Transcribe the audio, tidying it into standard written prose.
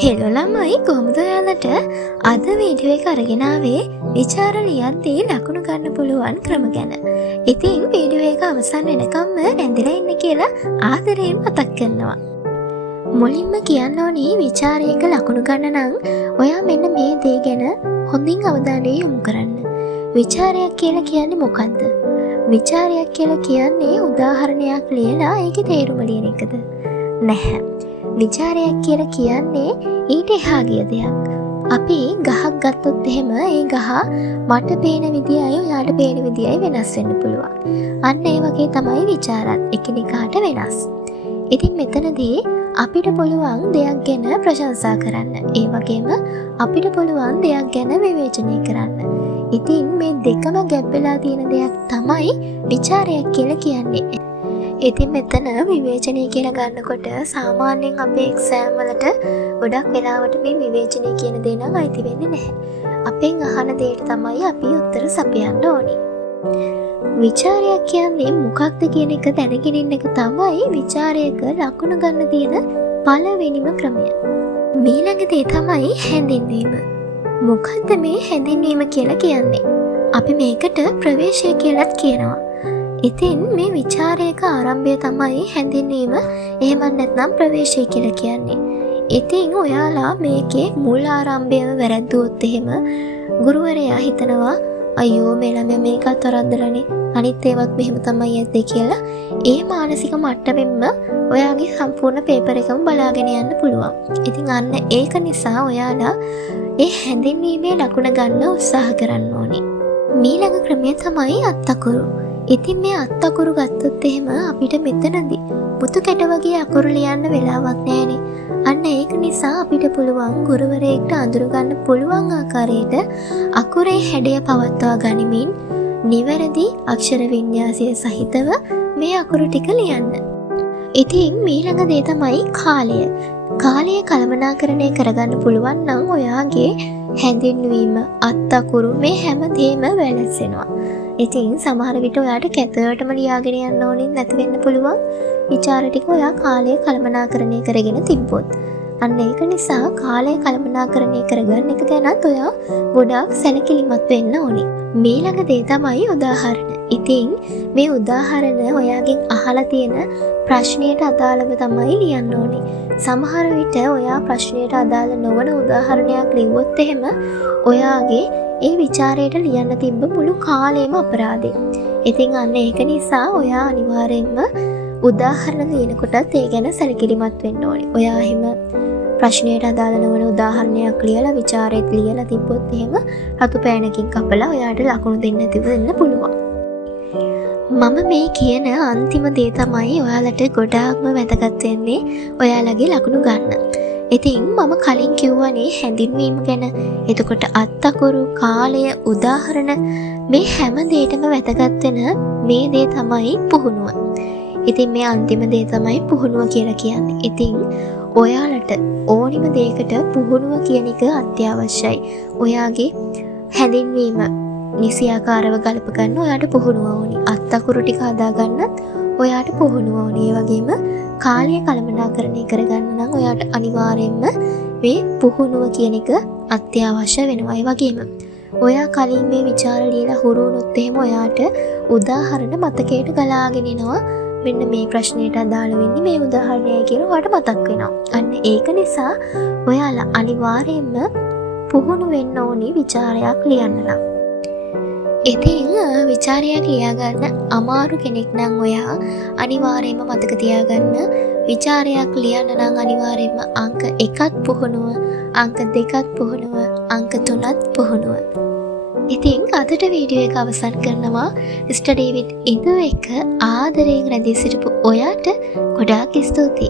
Hello ළමයි කොහොමද ඔයාලට අද වීඩියෝ එක අරගෙන ආවේ විචාර ලියද්දී ලකුණු ගන්න පුළුවන් ක්‍රම ගැන. ඉතින් වීඩියෝ එක අවසන් වෙනකම්ම ඇඳලා ඉන්න කියලා ආදරයෙන් මතක් කරනවා. මුලින්ම කියන්න ඕනේ විචාරයක ලකුණු ගන්න නම් ඔයා මෙන්න මේ දේ ගැන හොඳින් අවධානය යොමු කරන්න. විචාරයක් කියලා කියන්නේ මොකද්ද? විචාරයක් කියලා කියන්නේ උදාහරණයක් ලියලා ඒකේ තේරුම ලියන එකද? නැහැ. විචාරයක් කියලා කියන්නේ ඊට එහා ගිය දෙයක්. අපි ගහක් ගත්තොත් එහෙම ඒ ගහ මට පේන විදියයි ඔයාට පේන විදියයි වෙනස් වෙන්න පුළුවන්. අන්න ඒ වගේ තමයි විචාරත් එකිනෙකාට වෙනස්. ඉතින් මෙතනදී අපිට පුළුවන් දෙයක් ගැන ප්‍රශංසා කරන්න. ඒ වගේම අපිට පුළුවන් දෙයක් ගැන විවේචනය කරන්න. ඉතින් මේ දෙකම ගැබ් වෙලා තියෙන දෙයක් තමයි විචාරයක් කියලා කියන්නේ. ඉතින් මෙතන විවේචනය කියලා ගන්නකොට සාමාන්‍යයෙන් අපේ එක්සෑම් වලට ගොඩක් වෙලාවට මේ විවේචනය කියන දේ නම් අයිති වෙන්නේ නැහැ. අපෙන් අහන දෙයට තමයි අපි උත්තර සපයන්න ඕනේ. විචාරයක් කියන්නේ මොකක්ද කියන එක දැනගෙන ඉන්න එක තමයි විචාරයක ලකුණු ගන්න තියෙන පළවෙනිම ක්‍රමය. ඊළඟ දේ තමයි හැඳින්වීම. මොකද්ද මේ හැඳින්වීම කියලා කියන්නේ? අපි මේකට ප්‍රවේශය කියලාත් කියනවා. ඉතින් මේ විචාරයක ආරම්භය තමයි හැඳින්වීම, එහෙම නැත්නම් ප්‍රවේශය කියලා කියන්නේ. ඉතින් ඔයාලා මේකේ මුල් ආරම්භයම වැරද්දුවොත් එහෙම ගුරුවරයා හිතනවා අයියෝ මේ ළමයා මේකත් වරද්දලානේ, අනිත් ඒවත් මෙහෙම තමයි ඇත්තේ කියලා ඒ මානසික මට්ටමින්ම ඔයාගේ සම්පූර්ණ පේපර් එකම බලාගෙන යන්න පුළුවන්. ඉතින් අන්න ඒක නිසා ඔයාලා ඒ හැඳින්වීමේ ලකුණ ගන්න උත්සාහ කරන්න ඕනේ. ඊළඟ ක්‍රමය තමයි අත්තකුරු. ඉතින් මේ අත්තකුරු ගත්තොත් එහෙම අපිට මෙතනදී මුතු කැට වගේ අකුරු ලියන්න වෙලාවක් නැහැනේ. අන්න ඒක නිසා අපිට පුළුවන් ගුරුවරයෙක්ට අඳුර ගන්න පුළුවන් ආකාරයට අකුරේ හැඩය පවත්වා ගනිමින් නිවැරදි අක්ෂර වින්‍යාසය සහිතව මේ අකුරු ටික ලියන්න. ඉතින් ඊළඟ දේ තමයි කාලය. කාලය කළමනාකරණය කරගන්න පුළුවන් නම් ඔයාගේ හැඳින්වීම, අත්තකුරු මේ හැම දෙයක්ම වැළැස් වෙනවා. ඉතින් සමහර විට ඔයාට කැතවටම ලියාගෙන යන්න ඕනෙත් නැති වෙන්න පුළුවන්. විචාර ටික ඔයා කාලය කළමනාකරණය කරගෙන තිබ්බොත්. අන්න ඒක නිසා කාලය කළමනාකරණය කරගන්න එක ගැනත් ඔයා ගොඩාක් සැලකිලිමත් වෙන්න ඕනේ. ඊළඟ දේ තමයි උදාහරණ. ඉතින් මේ උදාහරණ ඔයාගෙන් අහලා තියෙන ප්‍රශ්නයට අදාළව තමයි ලියන්න ඕනේ. සමහර විට ඔයා ප්‍රශ්නයට අදාළ නොවන උදාහරණයක් ලිව්වොත් එහෙම ඔයාගේ ඒ විචාරයට ලියන්න තිබ්බ මුළු කාලෙම අපරාධේ. ඉතින් අන්න ඒක නිසා ඔයා අනිවාර්යෙන්ම උදාහරණ ලියනකොටත් ඒ ගැන සැලකිලිමත් වෙන්න ඕනේ. ඔයා එහෙම ප්‍රශ්නයට අදාළ නොවන උදාහරණයක් ලියලා විචාරෙත් ලියලා තිබ්බොත් එහෙම රතු පෑනකින් කපලා ඔයාට ලකුණු දෙන්න තිබෙන්න පුළුවන්. මම මේ කියන අන්තිම දේ තමයි ඔයාලට ගොඩාක්ම වැදගත් වෙන්නේ ඔයාලගේ ලකුණු ගන්න. ඉතින් මම කලින් කිව්වනේ හැඳින්වීම ගැන. එතකොට අත්තකුරු, කාලය, උදාහරණ මේ හැම දෙයකම වැදගත් වෙන මේ දේ තමයි පුහුණුව. ඉතින් මේ අන්තිම දේ තමයි පුහුණුව කියලා කියන්නේ. ඉතින් ඔයාලට ඕනිම දෙයකට පුහුණුව කියන එක අත්‍යවශ්‍යයි. ඔයාගේ හැඳින්වීම නිසියාකාරව ගලප ගන්න ඔයාට පුහුණුව ඕනි. අත්තකුරු ටික හදා ගන්නත් ඔයාට පුහුණුව ඕනි. ඒ වගේම කාලය කළමනාකරණය කරගන්න නම් ඔයාට අනිවාර්යෙන්ම මේ පුහුණුව කියන එක අත්‍යවශ්‍ය වෙනවා. ඒ වගේම ඔයා කලින් මේ විචාර ලියලා හුරු වුණොත් එහෙම ඔයාට උදාහරණ මතකයට ගලාගෙන එනවා. මෙන්න මේ ප්‍රශ්නයට අදාළ වෙන්නේ මේ උදාහරණයයි කියලා ඔයාට මතක් වෙනවා. අන්න ඒක නිසා ඔයාලා අනිවාර්යෙන්ම පුහුණු වෙන්න ඕනි විචාරයක් ලියන්න නම්. ඉතින් විචාරයක් ලියාගන්න අමාරු කෙනෙක් නම් ඔයා අනිවාර්යයෙන්ම මතක තියාගන්න විචාරයක් ලියන්න නම් අනිවාර්යයෙන්ම අංක 1ත් පුහුණුව, අංක 2ත් පුහුණුව, අංක 3ත් පුහුණුව. ඉතින් අදට වීඩියෝ එක අවසන් කරනවා. ස්ටඩි විත් ඉදු එක ආදරයෙන් රැඳී සිටපු ඔයාට ගොඩාක් ස්තුතියි.